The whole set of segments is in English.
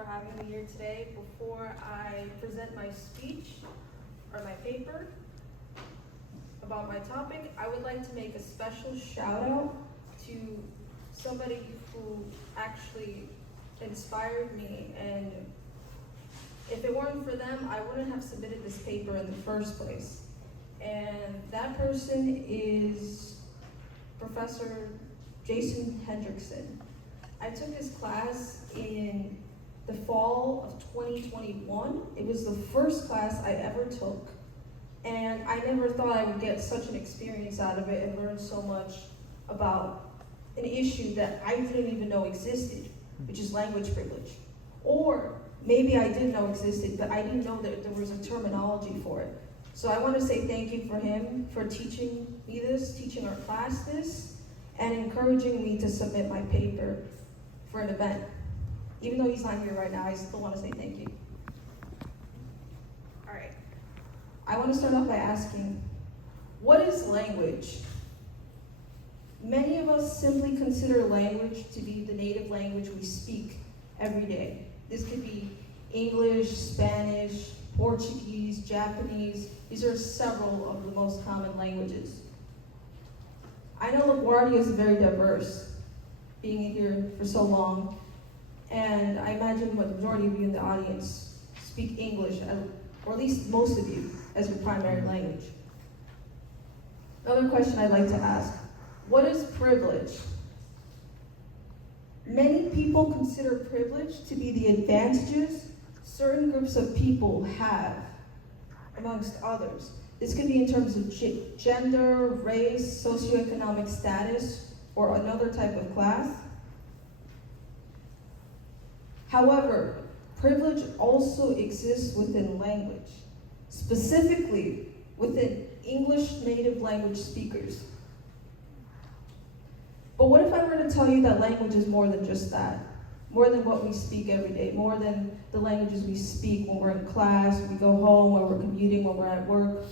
for having me here today. Before I present my speech or my paper about my topic, I would like to make a special shout out to somebody who actually inspired me, and if it weren't for them, I wouldn't have submitted this paper in the first place. And that person is Professor Jason Hendrickson. I took his class in the fall of 2021. It was the first class I ever took, and I never thought I would get such an experience out of it and learn so much about an issue that I didn't even know existed, which is language privilege. Or maybe I did know existed, but I didn't know that there was a terminology for it. So I want to say thank you for him for teaching me this, teaching our class this, and encouraging me to submit my paper for an event. Even though he's not here right now, I still want to say thank you. All right. I want to start off by asking, what is language? Many of us simply consider language to be the native language we speak every day. This could be English, Spanish, Portuguese, Japanese. These are several of the most common languages. I know LaGuardia is very diverse, being here for so long, and I imagine the majority of you in the audience speak English, or at least most of you, as your primary language. Another question I'd like to ask, what is privilege? Many people consider privilege to be the advantages certain groups of people have, amongst others. This could be in terms of gender, race, socioeconomic status, or another type of class. However, privilege also exists within language, specifically within English native language speakers. But what if I were to tell you that language is more than just that? More than what we speak every day, more than the languages we speak when we're in class, when we go home, when we're commuting, when we're at work.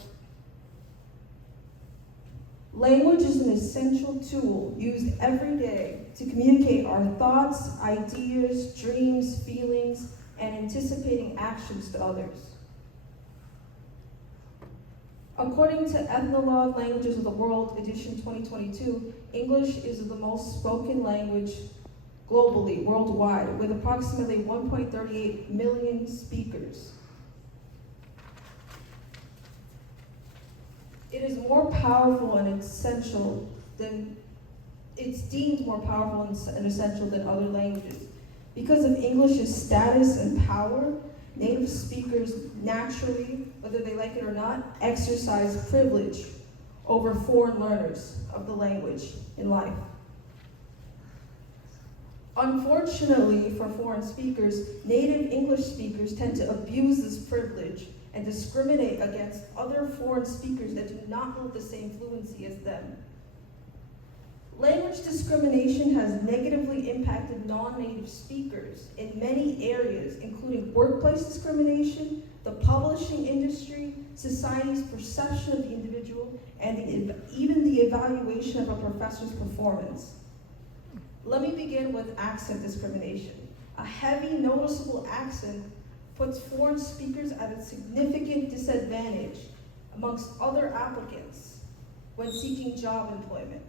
Language is an essential tool used every day to communicate our thoughts, ideas, dreams, feelings, and anticipating actions to others. According to Ethnologue Languages of the World, edition 2022, English is the most spoken language globally, worldwide, with approximately 1.38 million speakers. It is more powerful and essential than, it's deemed more powerful and essential than other languages. Because of English's status and power, native speakers naturally, whether they like it or not, exercise privilege over foreign learners of the language in life. Unfortunately for foreign speakers, native English speakers tend to abuse this privilege and discriminate against other foreign speakers that do not hold the same fluency as them. Language discrimination has negatively impacted non-native speakers in many areas, including workplace discrimination, the publishing industry, society's perception of the individual, and even the evaluation of a professor's performance. Let me begin with accent discrimination. A heavy, noticeable accent puts foreign speakers at a significant disadvantage amongst other applicants when seeking job employment.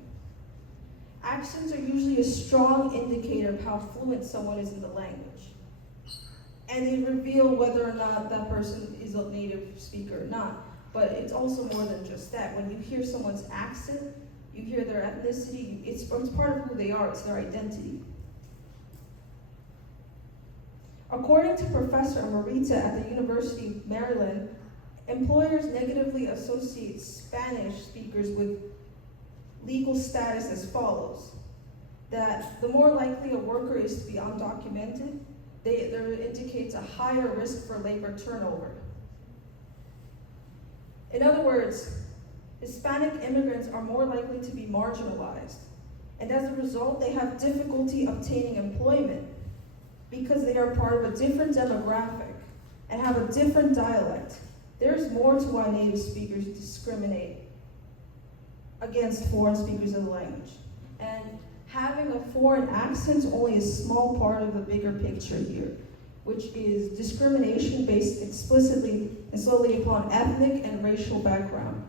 Accents are usually a strong indicator of how fluent someone is in the language, and they reveal whether or not that person is a native speaker or not. But it's also more than just that. When you hear someone's accent, you hear their ethnicity, it's part of who they are, it's their identity. According to Professor Amarita at the University of Maryland, employers negatively associate Spanish speakers with legal status as follows: that the more likely a worker is to be undocumented, there indicates a higher risk for labor turnover. In other words, Hispanic immigrants are more likely to be marginalized, and as a result, they have difficulty obtaining employment because they are part of a different demographic and have a different dialect. There's more to why native speakers discriminate against foreign speakers of the language. And having a foreign accent is only a small part of the bigger picture here. which is discrimination based explicitly and solely upon ethnic and racial background.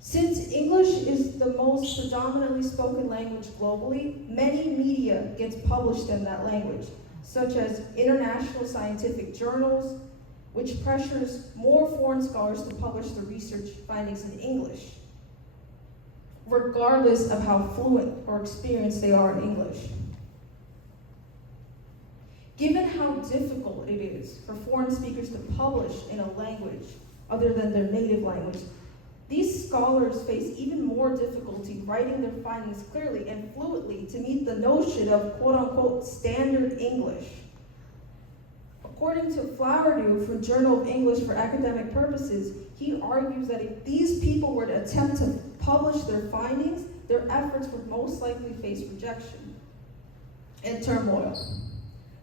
Since English is the most predominantly spoken language globally, many media gets published in that language, such as international scientific journals, which pressures more foreign scholars to publish their research findings in English, regardless of how fluent or experienced they are in English. Given how difficult it is for foreign speakers to publish in a language other than their native language, these scholars face even more difficulty writing their findings clearly and fluently to meet the notion of quote-unquote standard English. According to Flowerdew from Journal of English for Academic Purposes, he argues that if these people were to attempt to publish their findings, their efforts would most likely face rejection and turmoil.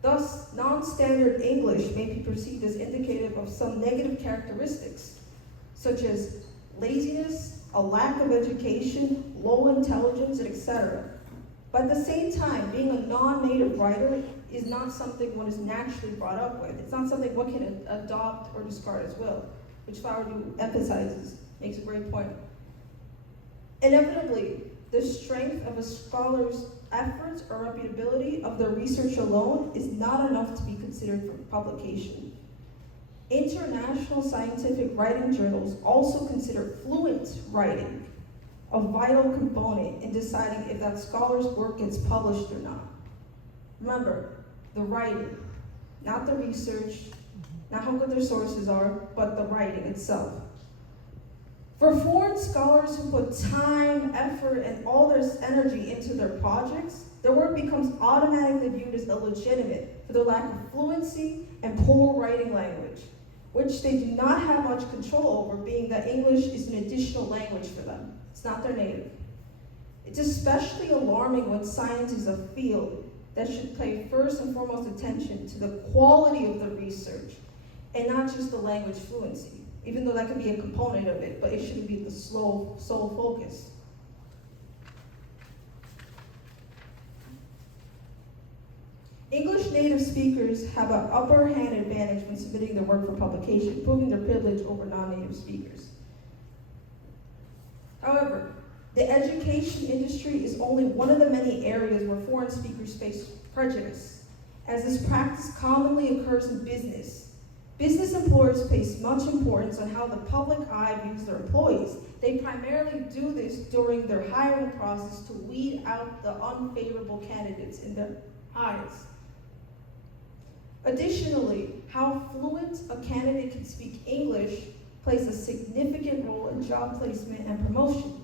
Thus, non-standard English may be perceived as indicative of some negative characteristics, such as laziness, a lack of education, low intelligence, etc. But at the same time, being a non-native writer is not something one is naturally brought up with. It's not something one can adopt or discard as well, which Flowerdew emphasizes, makes a great point. Inevitably, the strength of a scholar's efforts or reputability of their research alone is not enough to be considered for publication. International scientific writing journals also consider fluent writing a vital component in deciding if that scholar's work gets published or not. Remember, the writing, not the research, not how good their sources are, but the writing itself. For foreign scholars who put time, effort, and all their energy into their projects, their work becomes automatically viewed as illegitimate for their lack of fluency and poor writing language, which they do not have much control over, being that English is an additional language for them. It's not their native. It's especially alarming when science is a field that should pay first and foremost attention to the quality of the research and not just the language fluency, even though that can be a component of it, but it shouldn't be the sole focus. English native speakers have an upper hand advantage when submitting their work for publication, proving their privilege over non-native speakers. However, the education industry is only one of the many areas where foreign speakers face prejudice, as this practice commonly occurs in business. Business employers place much importance on how the public eye views their employees. They primarily do this during their hiring process to weed out the unfavorable candidates in their eyes. Additionally, how fluent a candidate can speak English plays a significant role in job placement and promotion.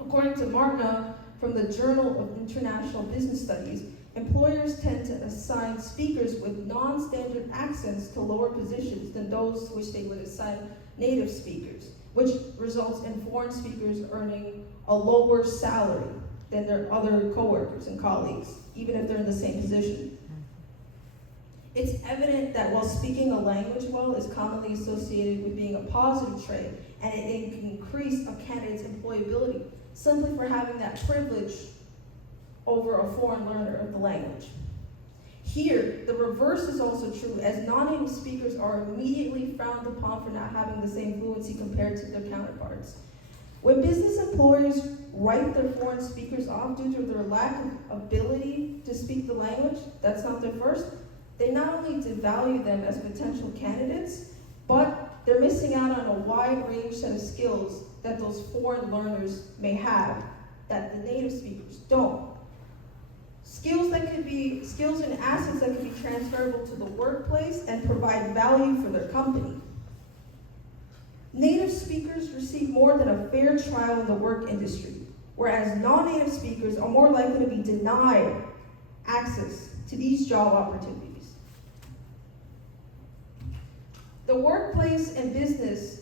According to Martna from the Journal of International Business Studies, employers tend to assign speakers with non-standard accents to lower positions than those to which they would assign native speakers, which results in foreign speakers earning a lower salary than their other coworkers and colleagues, even if they're in the same position. It's evident that while speaking a language well is commonly associated with being a positive trait, and it can increase a candidate's employability simply for having that privilege over a foreign learner of the language. Here, the reverse is also true, as non-native speakers are immediately frowned upon for not having the same fluency compared to their counterparts. When business employers write their foreign speakers off due to their lack of ability to speak the language, that's not their first, they not only devalue them as potential candidates, but they're missing out on a wide range set of skills that those foreign learners may have that the native speakers don't. Skills and assets that can be transferable to the workplace and provide value for their company. Native speakers receive more than a fair trial in the work industry, whereas non-native speakers are more likely to be denied access to these job opportunities. The workplace and business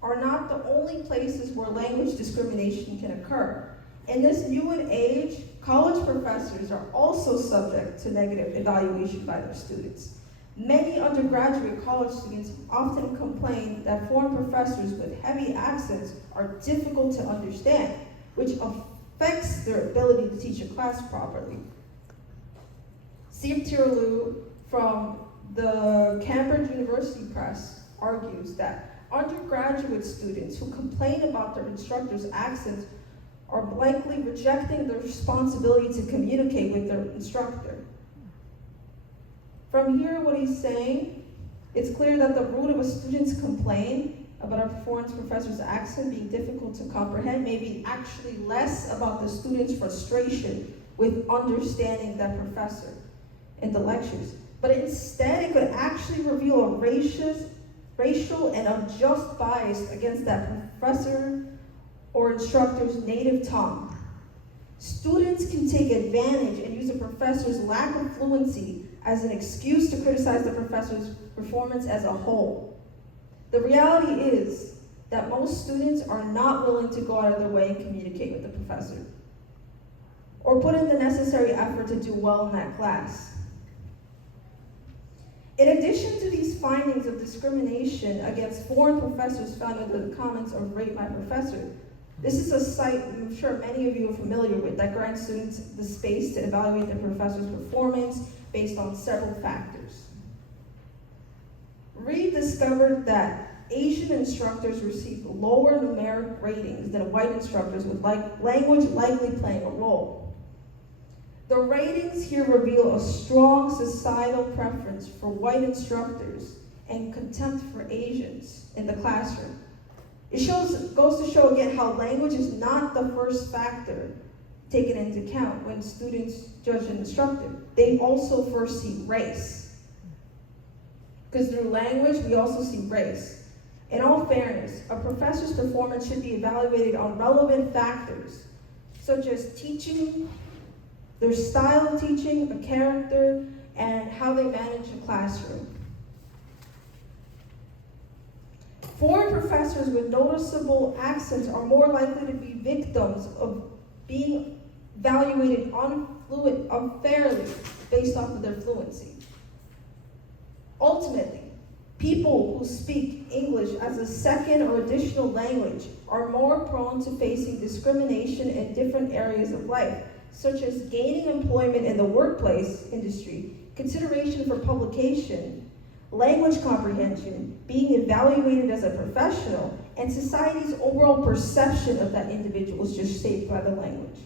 are not the only places where language discrimination can occur. In this new age, college professors are also subject to negative evaluation by their students. Many undergraduate college students often complain that foreign professors with heavy accents are difficult to understand, which affects their ability to teach a class properly. Steve Tiralou from the Cambridge University Press argues that undergraduate students who complain about their instructor's accents are likely rejecting the responsibility to communicate with their instructor. From here, what he's saying, it's clear that the root of a student's complaint about a foreign professor's accent being difficult to comprehend may be actually less about the student's frustration with understanding that professor in the lectures, but instead it could actually reveal a racial and unjust bias against that professor or instructor's native tongue. Students can take advantage and use a professor's lack of fluency as an excuse to criticize the professor's performance as a whole. The reality is that most students are not willing to go out of their way and communicate with the professor, or put in the necessary effort to do well in that class. In addition to these findings of discrimination against foreign professors found under the comments of Rate My Professor, this is a site I'm sure many of you are familiar with that grants students the space to evaluate their professor's performance based on several factors. Reed discovered that Asian instructors received lower numeric ratings than white instructors, with language likely playing a role. The ratings here reveal a strong societal preference for white instructors and contempt for Asians in the classroom. It goes to show again how language is not the first factor taken into account when students judge an instructor. They also first see race. Because through language, we also see race. In all fairness, a professor's performance should be evaluated on relevant factors, such as teaching, their style of teaching, the character, and how they manage a classroom. Foreign professors with noticeable accents are more likely to be victims of being evaluated unfairly based off of their fluency. Ultimately, people who speak English as a second or additional language are more prone to facing discrimination in different areas of life, such as gaining employment in the workplace industry, consideration for publication, language comprehension, being evaluated as a professional, and society's overall perception of that individual is just shaped by the language.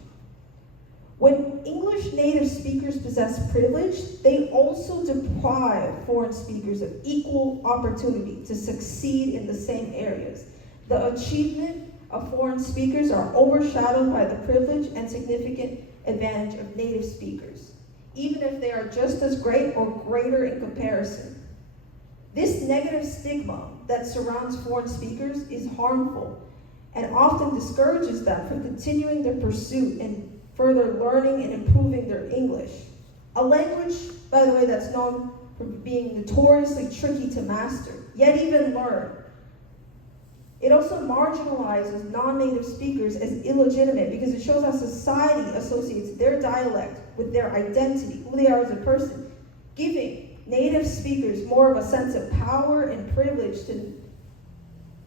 When English native speakers possess privilege, they also deprive foreign speakers of equal opportunity to succeed in the same areas. The achievement of foreign speakers are overshadowed by the privilege and significant advantage of native speakers, even if they are just as great or greater in comparison. This negative stigma that surrounds foreign speakers is harmful and often discourages them from continuing their pursuit in further learning and improving their English. A language, by the way, that's known for being notoriously tricky to master, yet even learn. It also marginalizes non-native speakers as illegitimate because it shows how society associates their dialect with their identity, who they are as a person, giving native speakers more of a sense of power and privilege to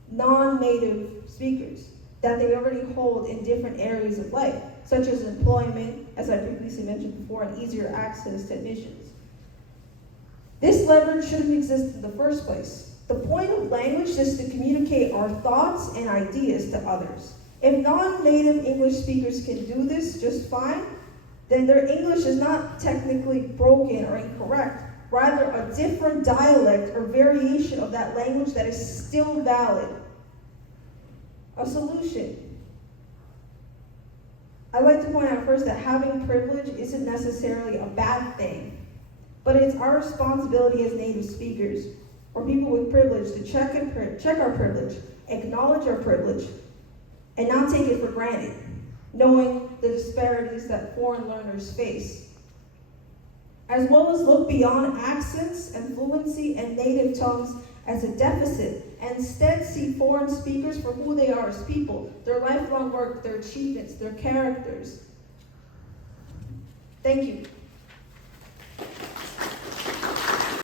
non-native speakers that they already hold in different areas of life, such as employment, as I previously mentioned before, and easier access to admissions. This leverage shouldn't exist in the first place. The point of language is to communicate our thoughts and ideas to others. If non-native English speakers can do this just fine, then their English is not technically broken or incorrect, rather a different dialect or variation of that language that is still valid. A solution. I'd like to point out first that having privilege isn't necessarily a bad thing, but it's our responsibility as native speakers or people with privilege to check our privilege, acknowledge our privilege, and not take it for granted, knowing the disparities that foreign learners face, as well as look beyond accents and fluency and native tongues as a deficit, and instead see foreign speakers for who they are as people, their lifelong work, their achievements, their characters. Thank you.